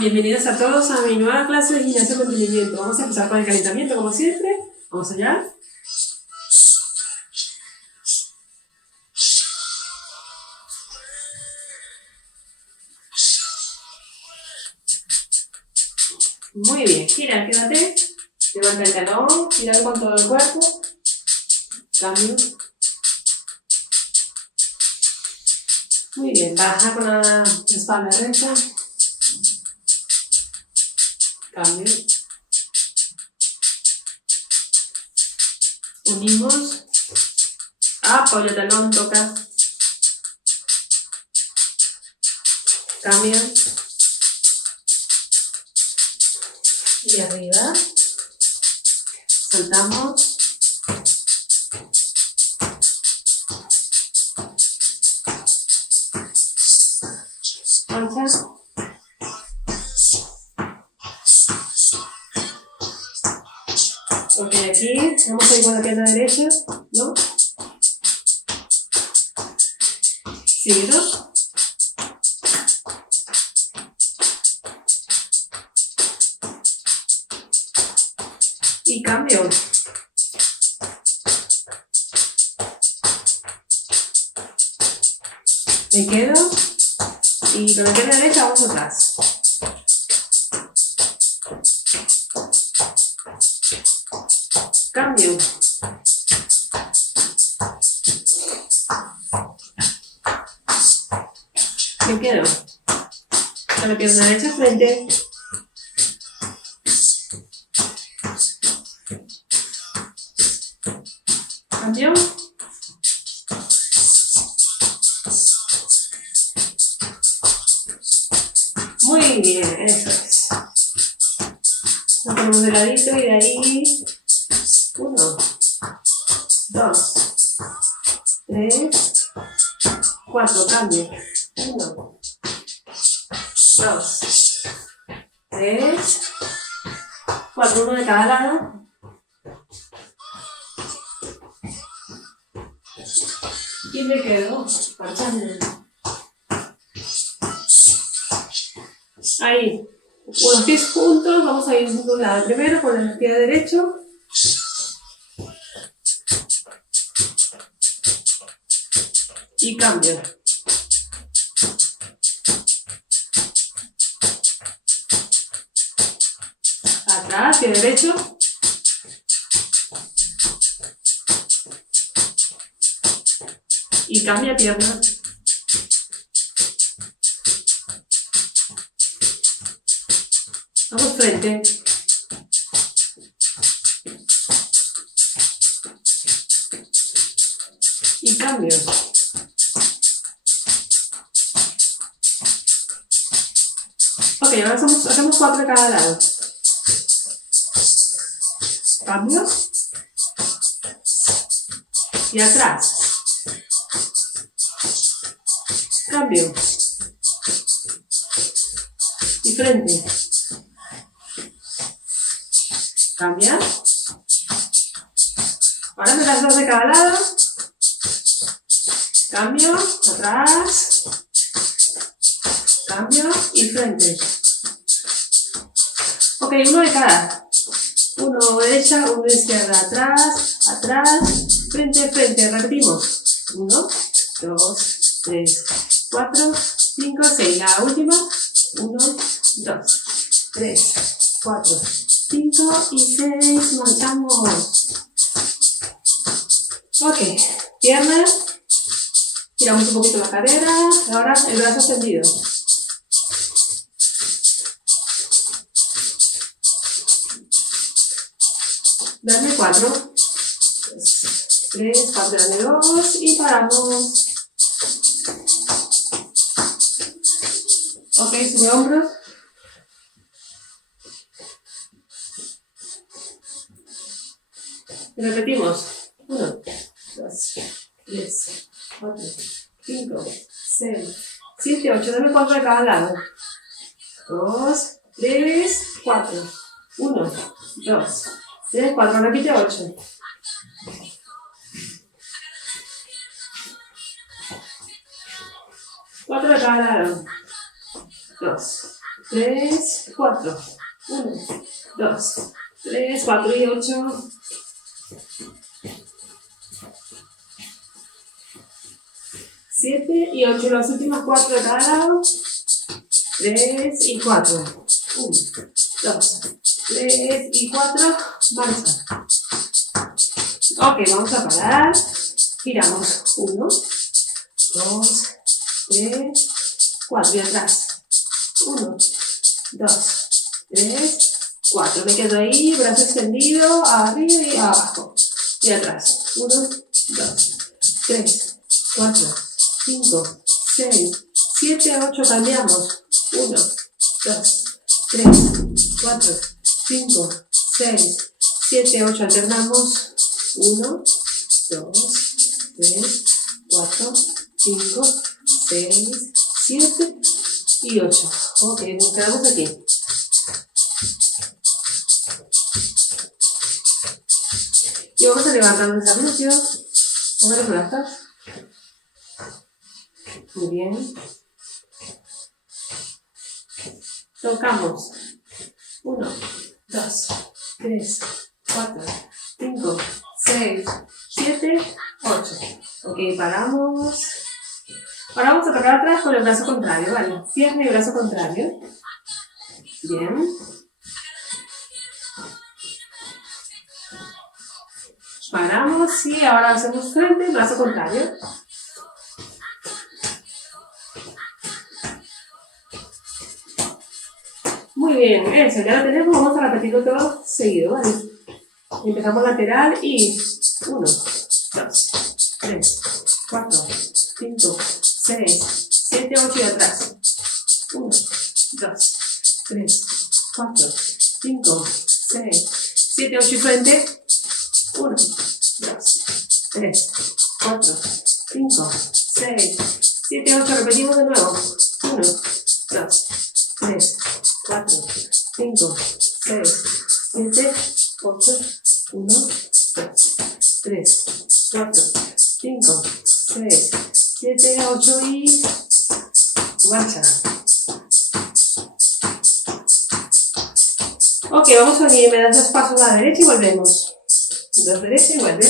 Bienvenidos a todos a mi nueva clase de gimnasia con rendimiento. Vamos a empezar con el calentamiento como siempre. Vamos allá. Muy bien, gira, quédate. Levanta el talón, gira con todo el cuerpo. Cambio. Muy bien, baja con la espalda recta. Cambio. Unimos. Apoyo talón, toca. Cambio. Y arriba. Soltamos. Pancha. Ok, aquí vamos a ir con la pierna derecha, ¿no? Seguido. Y cambio. Me quedo. Y con la pierna derecha vamos atrás. Cambio. Me quedo. Con la pierna derecha frente. Cambio. Muy bien, eso es. Nos ponemos de ladito y de ahí. 1, 2, 3, 4, cambio. 1, 2, 3, 4, uno de cada lado. Y me quedo marchando. Ahí, los pies juntos, vamos a ir de un lado. Primero con el pie derecho. Y cambio. Atrás, pie derecho. Y cambia pierna. Vamos frente. Y cambio. Ok, ahora hacemos 4 de cada lado. Cambio. Y atrás. Cambio. Y frente. Cambia. Ahora me das 2 de cada lado. Cambio. Atrás. Cambio. Y frente. Ok, uno de cada. Uno derecha, uno izquierda. Atrás, atrás, frente, frente. Repetimos. 1, 2, 3, 4, 5, 6. La última. 1, 2, 3, 4, 5 y 6. Marchamos. Ok. Pierna. Tiramos un poquito la cadera. Ahora el brazo extendido. Dame 4. 3, 4, dame 2 y paramos. Ok, sube hombros. Y repetimos. 1, 2, 3, 4, 5, 6, 7, 8. Dame 4 de cada lado. 2, 3, 4. 1, 2, 3, 4. Repite 8. Cuatro de cada lado. 2, 3, 4. 1, 2, 3, 4 y 8. 7 y 8. Las últimas 4 de cada lado. 3 y 4. 1, 2, 3 y 4. Marcha. Ok, vamos a parar. Giramos. 1, 2, 3, 4. Y atrás. 1, 2, 3, 4. Me quedo ahí, brazo extendido, arriba y abajo. Y atrás. 1, 2, 3, 4, 5, 6, 7, 8. Cambiamos. 1, 2, 3, 4, 5, 6, 7, 8. Alternamos. 1, 2, 3, 4, 5, 6, 7 y 8. Ok, nos quedamos aquí. Y vamos a levantar nuestra glúteos. Vamos a relajar. Muy bien. Tocamos. 1, 2, 3, 4, 5, 6, 7, 8. Ok, paramos. Ahora vamos a tocar atrás con el brazo contrario, ¿vale? Pierna y brazo contrario. Bien. Paramos y ahora hacemos frente, brazo contrario. Muy bien, eso, ya lo tenemos, vamos a repetirlo todo seguido, ¿vale? Empezamos lateral y 1, 2, 3, 4, 5, 6, 7, 8 y atrás. 1, 2, 3, 4, 5, 6, 7, 8 y frente. 1, 2, 3, 4, 5, 6, 7, 8. Repetimos de nuevo. 1, 2, 3, 4, 5, 6, 7, 8. 1, 2, 3, 4, 5, 6, 7, 8 y marcha. Ok, vamos a unir, me das 2 pasos a la derecha y volvemos. 2 derecha y vuelve.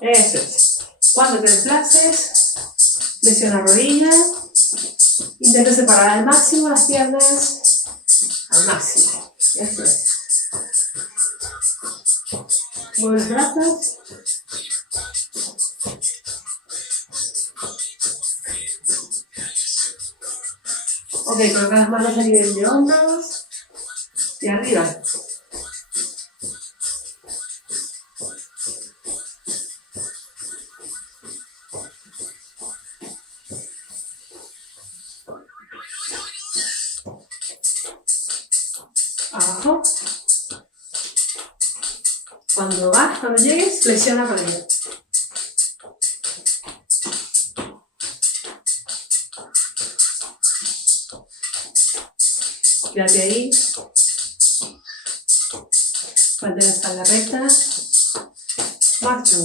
Eso es. Cuando te desplaces, flexiona rodilla. Intenta separar al máximo las piernas. Al máximo. Eso es. Mueve los brazos. Ok, coloca las manos a nivel de hombros. Y arriba. Abajo. Cuando llegues, flexiona rodilla. Quédate ahí. Mantén la espalda recta. Marcho.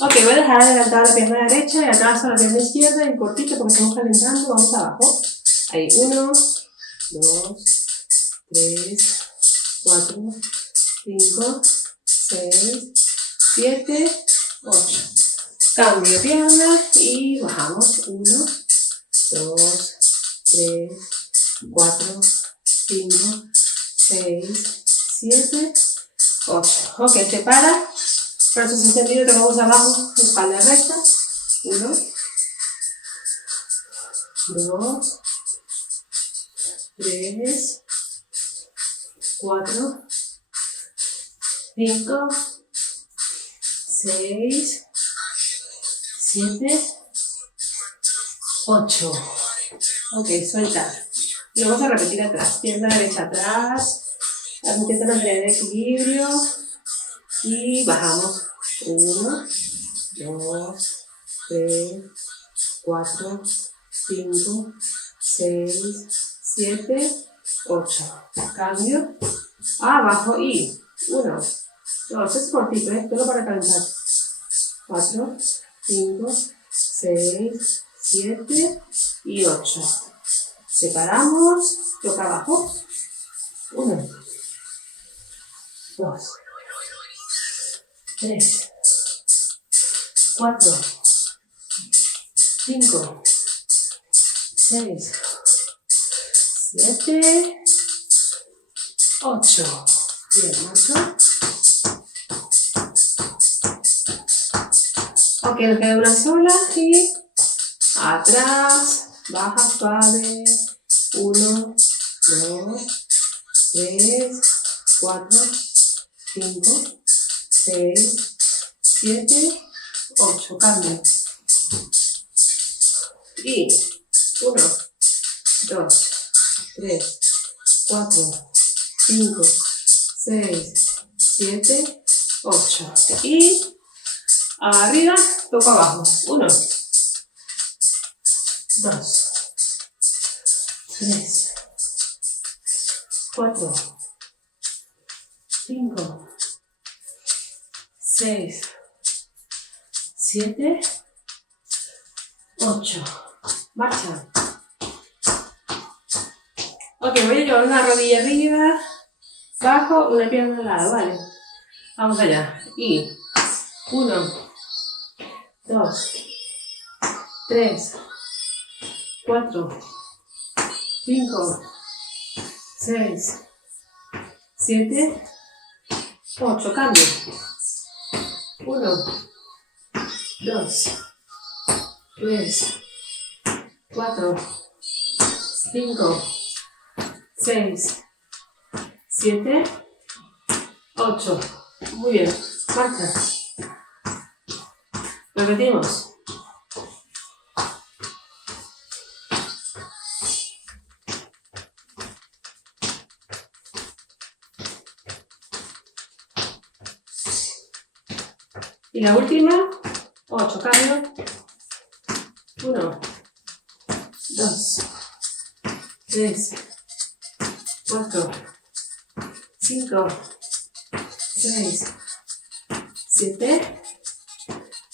Ok, voy a dejar adelantada la pierna derecha y atrás a la pierna izquierda en cortito porque estamos calentando. Vamos abajo. Ahí, 1, 2, 3, 4, 5, 6, 7, 8. Cambio pierna y bajamos. 1, 2, 3, 4, 5, 6, 7, 8. Ok, se para. Brazos extendidos, tomamos abajo, espalda recta. 1, 2, 3, 4, 5, 6, 7, 8. Ok, suelta. Y vamos a repetir atrás. Pierna derecha atrás. Intenta mantener el equilibrio. Y bajamos. 1, 2, 3, 4, 5, 6, 7, 8. Cambio. Abajo y 1, 2, es cortito, solo para calentar. 4, 5, 6, 7, y 8. Separamos, toca abajo. 1, 2, 3, 4, 5, 6, 7, 8. Bien, 8. Ok, nos queda una sola y atrás, baja suave. 1, 2, 3, 4, 5, 6, 7, 8. Cambio. Y 1, 2, 3, 4, 5, 6, 7, 8. Y arriba, toco abajo. 1, 2, 3, 4, 5, 6, 7, 8. Marcha. Ok, voy a llevar una rodilla arriba, bajo, una pierna al lado, ¿vale? Vamos allá. Y 1, 2, 3, 4, 5, 6, 7, 8. Cambio. 1, 2, 3, 4, 5, 6, 7, 8. Muy bien. Marcha. Repetimos. Y la última, 8, cambio. 1, 2, 3, 4, 5, 6, 7,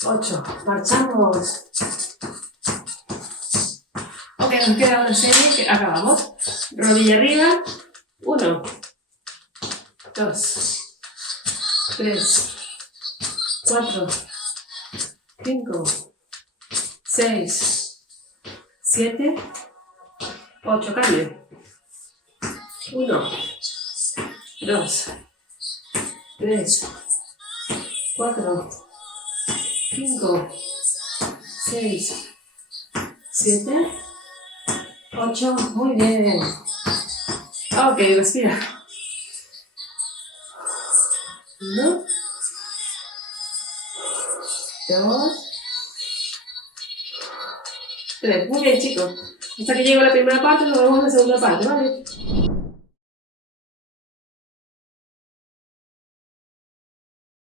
8. Marchamos. Ok, nos queda una serie que acabamos. Rodilla arriba. 1, 2, 3, 4, 5, 6, 7, 8. Cambio. 1, 2, 3, 4, 5, 6, 7, 8. Muy bien. Ok, respira. 1, 2, 3. Muy bien, chicos. Hasta que llegue la primera parte, nos vemos en la segunda parte, ¿vale?